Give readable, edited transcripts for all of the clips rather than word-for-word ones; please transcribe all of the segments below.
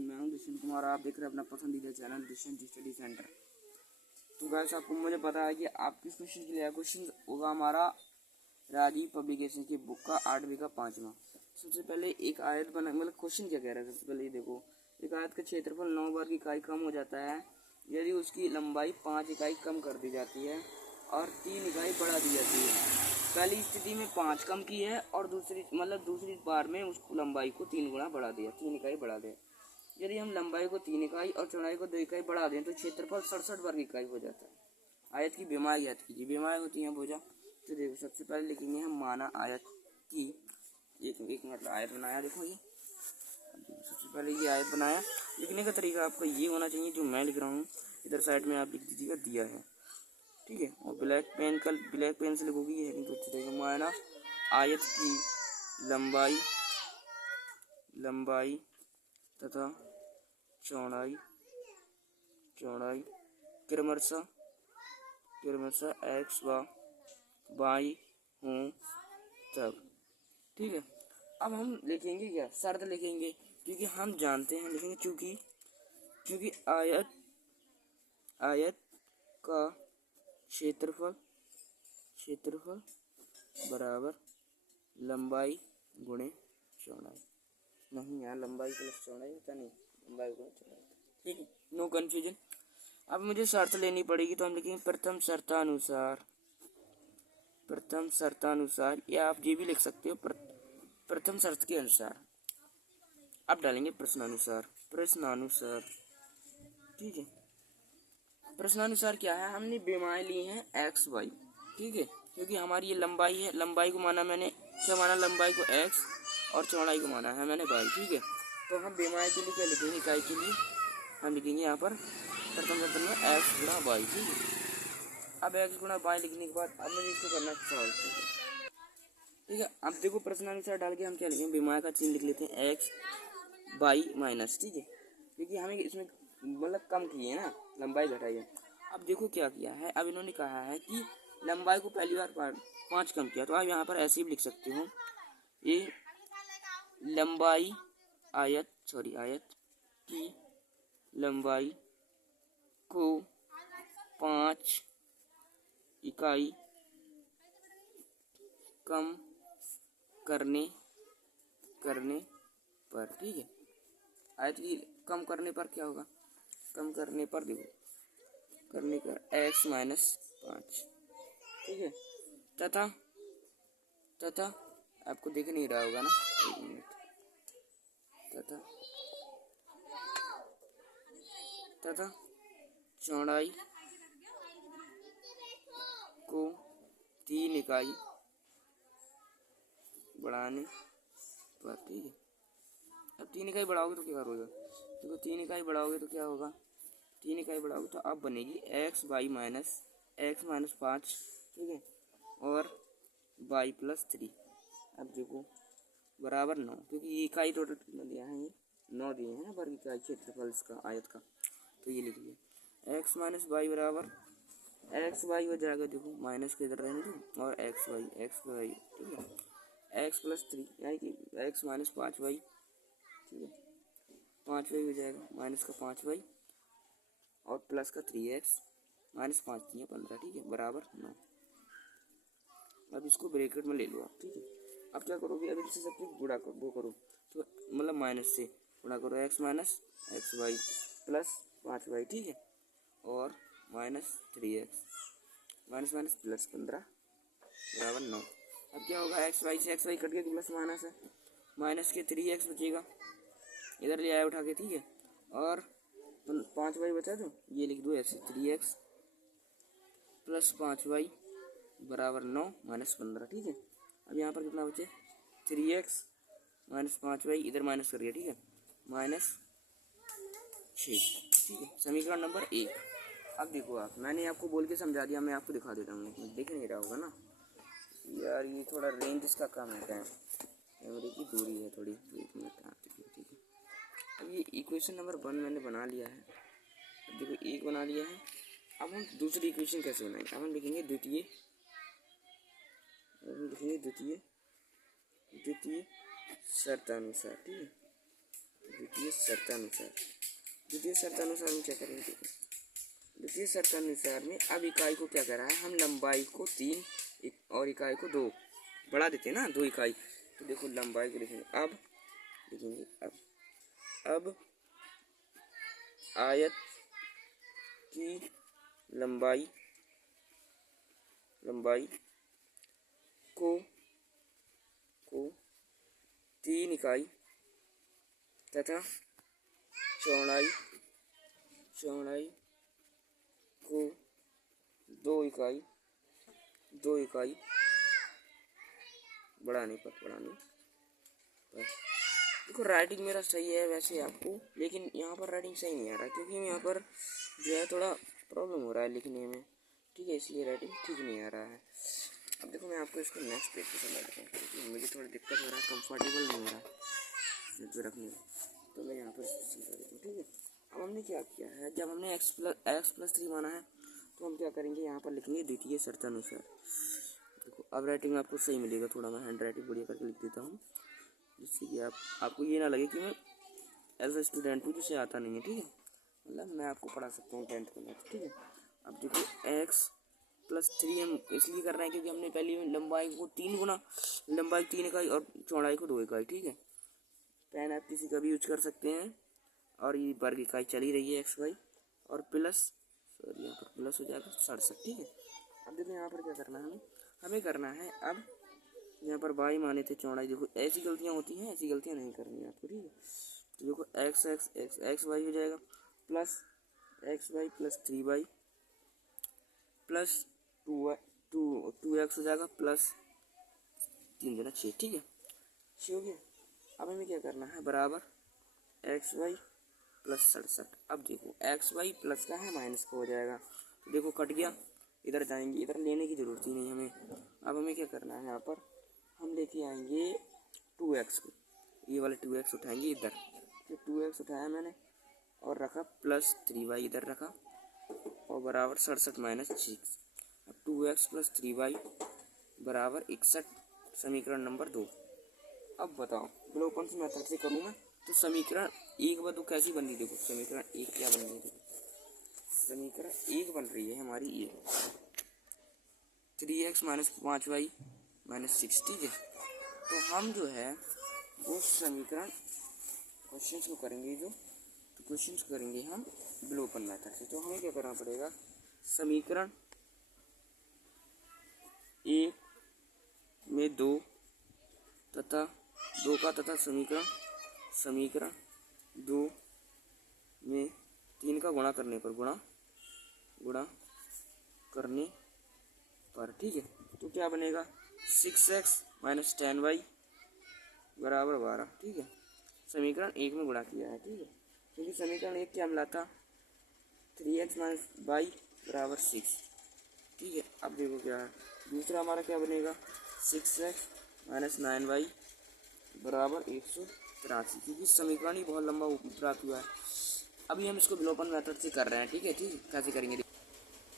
मैं हूं दुष्यंत कुमार। आप देख रहे हैं अपना पसंदीदा चैनल दुष्यंत स्टडी सेंटर। तो गाइस आपको मुझे पता है कि आपकिस क्वेश्चन के लिए क्वेश्चन होगा हमारा राजीव पब्लिकेशन की बुक का 8वीं का 5वां। सबसे पहले एक आयत बना, मतलब क्वेश्चन क्या कह रहा है। सबसे पहले ये देखो, एक आयत का क्षेत्रफल 9 वर्ग इकाई कम हो जाता है यदि उसकी लंबाई 5 इकाई कम कर दी जाती है और 3 इकाई बढ़ा दी जाती है। पहली स्थिति में 5 कम की है और दूसरी बार में उसको लंबाई को 3 गुना बढ़ा दिया, 3 इकाई बढ़ा दिया। यदि हम लंबाई को 3 इकाई और चौड़ाई को 2 इकाई बढ़ा दें तो क्षेत्रफल 67 वर्ग इकाई हो जाता है। आयत की बेमाई याद कीजिए, बेमाई होती है भुजा। तो देखो सबसे पहले लिखेंगे हम माना आयत की एक मतलब आयत बनाया। देखो ये सबसे पहले ये आयत बनाया। लिखने का तरीका आपका ये होना चाहिए जो मैं लिख रहा हूँ, इधर साइड में आप लिख दीजिएगा दिया है, ठीक है। और ब्लैक पेन से लिखोगे ये नहीं तो अच्छी रहेगा। माना आयत की लंबाई तथा चौड़ाई क्रमशः एक्स व वाई हों तब, ठीक है। अब हम लिखेंगे क्या, शर्त लिखेंगे, क्योंकि हम जानते हैं लिखेंगे क्योंकि आयत का क्षेत्रफल बराबर लंबाई गुणे चौड़ाई। नहीं यार, लंबाई प्लस चौड़ाई होता नहीं, लंबाई गुणे चौड़ाई, ठीक है। No confusion. अब मुझे शर्त लेनी पड़ेगी तो हम लिखेंगे प्रथम शर्तानुसार, या आप ये भी लिख सकते हो प्रथम शर्त के अनुसार। अब डालेंगे प्रश्नानुसार, ठीक है। प्रश्नानुसार क्या है, हमने बेमाएं ली हैं एक्स वाई, ठीक है, क्योंकि हमारी ये लंबाई है। लंबाई को माना मैंने क्या माना, लंबाई को एक्स और चौड़ाई को माना है मैंने वाई, ठीक है। तो हम बेमाएं के लिए क्या लिखेंगे, इकाई के लिए हम लिखेंगे यहाँ पर प्रथम शर्त में एक्स गुणा वाई, ठीक है। अब एक्स गुणा वाई लिखने के बाद अब मुझे इसको करना सॉल्व, ठीक है। अब देखो प्रश्नानुसार डाल के हम क्या लिखेंगे, बेमाएं का चिन्ह लिख लेते हैं एक्स वाई माइनस, ठीक है, क्योंकि हमें इसमें मतलब कम किए है ना, लंबाई घटाई है। अब देखो क्या किया है, अब इन्होंने कहा है कि लंबाई को पहली बार 5 कम किया, तो आप यहाँ पर ऐसे भी लिख सकते हो, ये लंबाई आयत की लंबाई को 5 इकाई कम करने पर, ठीक है। आयत की कम करने पर क्या होगा, कम करने पर देखो करने पर x माइनस 5, ठीक है। तथा आपको दिख नहीं रहा होगा ना, एक मिनट, तथा चौड़ाई को 3 इकाई बढ़ाने पर, ठीक है। अब 3 इकाई बढ़ाओगे तो क्या करोगे, देखो 3 इकाई बढ़ाओगे तो क्या होगा, 3 इकाई बढ़ाओगे तो अब बनेगी x y minus x minus 5, ठीक है, और वाई प्लस 3। अब देखो बराबर 9, क्योंकि ये इकाई टोटल कितना दिया है, ये 9 दिए हैं वर्ग इकाई क्षेत्रफल इसका आयत का। तो ये लिखिए एक्स माइनस वाई बराबर एक्स वाई हो जाएगा, देखो माइनस के इधर रहने दो, और एक्स वाई, ठीक है, एक्स प्लस 3 यानी कि एक्स माइनस 5 वाई, ठीक है, 5 वाई हो जाएगा, माइनस का 5 वाई और प्लस का 3x माइनस 5 3 15, ठीक है, बराबर 9। अब इसको ब्रैकेट में ले लो आप, ठीक है। अब क्या करोगे, अगर इससे सब गुणा करो तो मतलब माइनस से गुणा करो, x minus x y plus 5 y, ठीक है, और minus 3x minus minus plus 15 बराबर 9। अब क्या होगा, एक्स वाई से एक्स वाई कट के प्लस माइनस है, माइनस के 3x बचेगा, इधर ले आया उठा के, ठीक है, और 5 वाई बचा दो, ये लिख दो ऐसे 3x प्लस 5 वाई बराबर 9 माइनस 15, ठीक है। अब यहाँ पर कितना बचे, 3x माइनस 5 वाई, इधर माइनस करिए, ठीक है, माइनस 6, ठीक है, समीकरण नंबर 1। अब देखो आप, मैंने आपको बोल के समझा दिया, मैं आपको दिखा देता हूँ, दिख नहीं रहा होगा ना यार, ये थोड़ा रेंज इसका कम है, मेमोरी की दूरी है थोड़ी, एक मिनट, ठीक है। अब ये इक्वेशन नंबर 1 मैंने बना लिया है, देखो 1 बना लिया है। अब हम दूसरी इक्वेशन कैसे बनाएंगे, अब हम लिखेंगे द्वितीय शर्तानुसार, ठीक है, द्वितीय शर्तानुसार, द्वितीय शर्तानुसार में क्या करेंगे, द्वितीय शर्तानुसार में अब इकाई को क्या करा है, हम लंबाई को 3 और इकाई को 2 बढ़ा देते हैं ना, 2 इकाई। तो देखो लंबाई को लिखेंगे, अब लिखेंगे अब आयत की लंबाई को 3 इकाई तथा चौड़ाई को 2 इकाई बढ़ाने पर देखो राइटिंग मेरा सही है वैसे आपको, लेकिन यहाँ पर राइटिंग सही नहीं आ रहा क्योंकि यहाँ पर जो है थोड़ा प्रॉब्लम हो रहा है लिखने में, ठीक है, इसलिए राइटिंग ठीक नहीं आ रहा है। अब देखो मैं आपको इसको नेक्स्ट पेज पे समझा देता हूँ क्योंकि मुझे थोड़ी दिक्कत हो रहा है, कंफर्टेबल नहीं हो रहा है रखने में, तो मैं यहाँ पर समझा देता हूँ, ठीक है। अब हमने क्या किया है, जब हमने x+3 माना है तो हम क्या करेंगे, यहाँ पर लिखेंगे द्वितीय शर्तानुसार। देखो अब राइटिंग आपको सही मिलेगा, थोड़ा मैं हैंड राइटिंग बढ़िया करके लिख देता हूँ जिससे कि आपको ये ना लगे कि मैं एज ए स्टूडेंट हूँ जिसे आता नहीं है, ठीक है, मतलब मैं आपको पढ़ा सकता हूँ 10th के मैथ, ठीक है। अब देखो x+3 हम इसलिए कर रहे हैं क्योंकि हमने पहले लंबाई को 3 गुना, लंबाई 3 इकाई और चौड़ाई को 2 इकाई, ठीक है। पेन आप किसी का भी यूज कर सकते हैं, और ये वर्ग इकाई चली रही है xy और प्लस, सॉरी यहाँ पर प्लस हो जाएगा 67, ठीक है। अब देखो यहाँ पर क्या करना है, हमें करना है, अब यहाँ पर y माने थे चौड़ाई, देखो ऐसी गलतियाँ होती हैं, ऐसी गलतियाँ नहीं करनी है आपको, ठीक है। तो देखो xy हो जाएगा plus xy plus 3y plus 2x हो जाएगा प्लस 3 गुना 6, ठीक है, 6 हो गया। अब हमें क्या करना है, बराबर xy प्लस 67। अब देखो xy प्लस का है माइनस का हो जाएगा, तो देखो कट गया, इधर जाएंगे, इधर लेने की ज़रूरत ही नहीं हमें। अब हमें क्या करना है, यहाँ पर हम लेके आएंगे 2x को, ये वाले 2x उठाएंगे इधर, तो 2x उठाया मैंने और रखा प्लस 3y इधर रखा और बराबर 67 माइनस 6। अब 2x प्लस 3y बराबर 61, समीकरण नंबर 2। अब बताओ विलोपन से मेथड से करूँ मैं, तो समीकरण 1 व 2 कैसी बन रही, देखो समीकरण 1 क्या बन रही है, देखो समीकरण 1 बन रही है हमारी ये 3x माइनस 5y माइनस 6, ठीक है। तो हम जो है वो समीकरण क्वेश्चंस को करेंगे, जो तो क्वेश्चंस करेंगे हम विलोपन मेथड से। तो हमें क्या करना पड़ेगा, समीकरण 1 में 2 तथा 2 का तथा समीकरण 2 में 3 का गुणा करने पर ठीक है। तो क्या बनेगा 6x माइनस 10y बराबर 12, ठीक है। समीकरण 1 में गुणा किया है, ठीक है, क्योंकि समीकरण 1 क्या मिला था 3x माइनस y बराबर 6, ठीक है। अब देखो क्या है, दूसरा हमारा क्या बनेगा 6x माइनस 9y बराबर 183, क्योंकि समीकरण ही बहुत लंबा प्राप्त हुआ है। अभी हम इसको विलोपन मेथड से कर रहे हैं, ठीक है। कैसे करेंगे,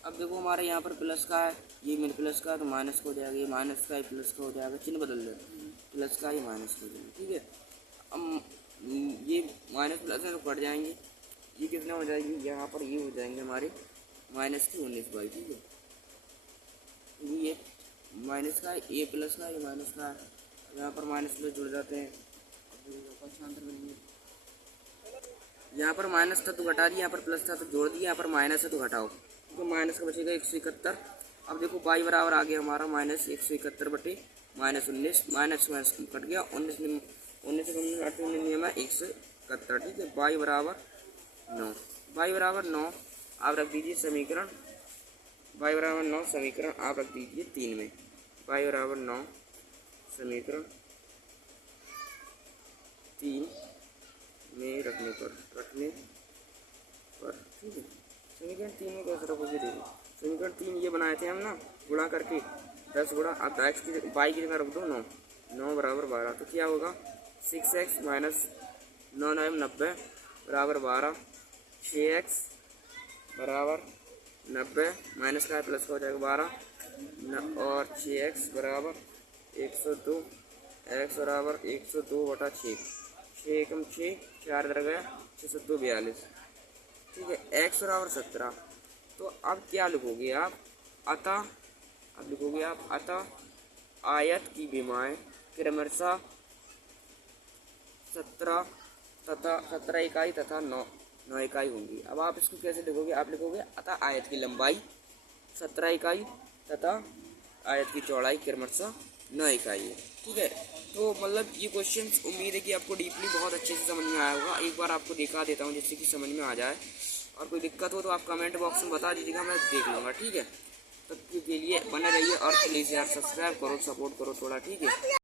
अब देखो हमारे यहाँ पर प्लस का है, ये मेरे प्लस का है तो माइनस का हो जाएगा, ये माइनस का ही प्लस का हो जाएगा, चिन्ह बदल दो, प्लस का ही माइनस का हो जाएगा, ठीक है। अब ये माइनस प्लस है तो कट जाएंगे, ये कितना हो जाएगी, यहाँ पर ये हो जाएंगे हमारे माइनस की 19y, ठीक है। ये माइनस का है, ये प्लस का है, ये माइनस का है, यहाँ पर माइनस प्लस जुड़ जाते हैं, यहाँ पर माइनस था तो घटा दिया, यहाँ पर प्लस था तो जोड़ दिया, यहाँ पर माइनस है तो घटाओ, तो माइनस का बचेगा 171। अब देखो y बराबर आ गया हमारा माइनस 171 बटे माइनस 19, माइनस माइनस कट गया, 19 में 171, ठीक है। y बराबर 9, y बराबर 9 आप रख दीजिए समीकरण, y बराबर 9 समीकरण आप रख दीजिए 3 में, y बराबर 9 समीकरण 3 में रखने पर, ठीक है। समीकरण 3 में कैसे रखोगे, देखो समीकरण 3 ये बनाए थे हम ना गुणा करके 10 गुणा, अब x की y की जगह रख दो 9 बराबर 12, तो क्या होगा 6x माइनस 9 9 90 बराबर 12, 6x बराबर 90 माइनस का है प्लस का हो जाएगा 12 और 6x बराबर 102, x बराबर 102 बटा 6, 6 एकम 6, 4 इधर गया, 6 सत्तो 42। ठीक है, x बराबर 17। तो अब क्या लिखोगे आप, अतः, अब लिखोगे आप अतः आयत की विमाएं क्रमशः 17 तथा 17 इकाई तथा 9 इकाई होंगी। अब आप इसको कैसे लिखोगे, आप लिखोगे अतः आयत की लंबाई 17 इकाई तथा आयत की चौड़ाई क्रमशः 9 इकाई है। ठीक है, तो मतलब ये क्वेश्चन उम्मीद है कि आपको डीपली बहुत अच्छे से समझ में आया होगा। एक बार आपको दिखा देता हूँ जिससे कि समझ में आ जाए, और कोई दिक्कत हो तो आप कमेंट बॉक्स में बता दीजिएगा, मैं देख लूँगा। ठीक है, तब के लिए बने रहिए और प्लीज़ यार सब्सक्राइब करो, सपोर्ट करो थोड़ा। ठीक है।